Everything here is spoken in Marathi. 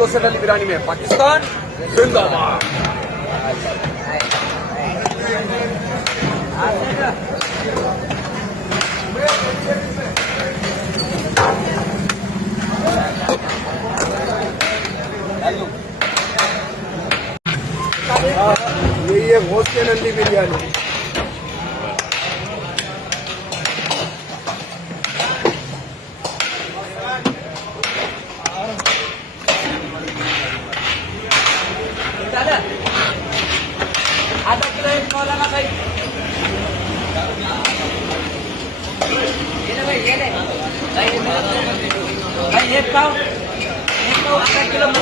हिंदुस्तान अली बिरयानी में पाकिस्तान जिंदाबाद। ये हिंदुस्तान अली बिरयानी आधा किलो एक पावला ना भाई ये ले भाई भाई एक पाव आधा किलो एक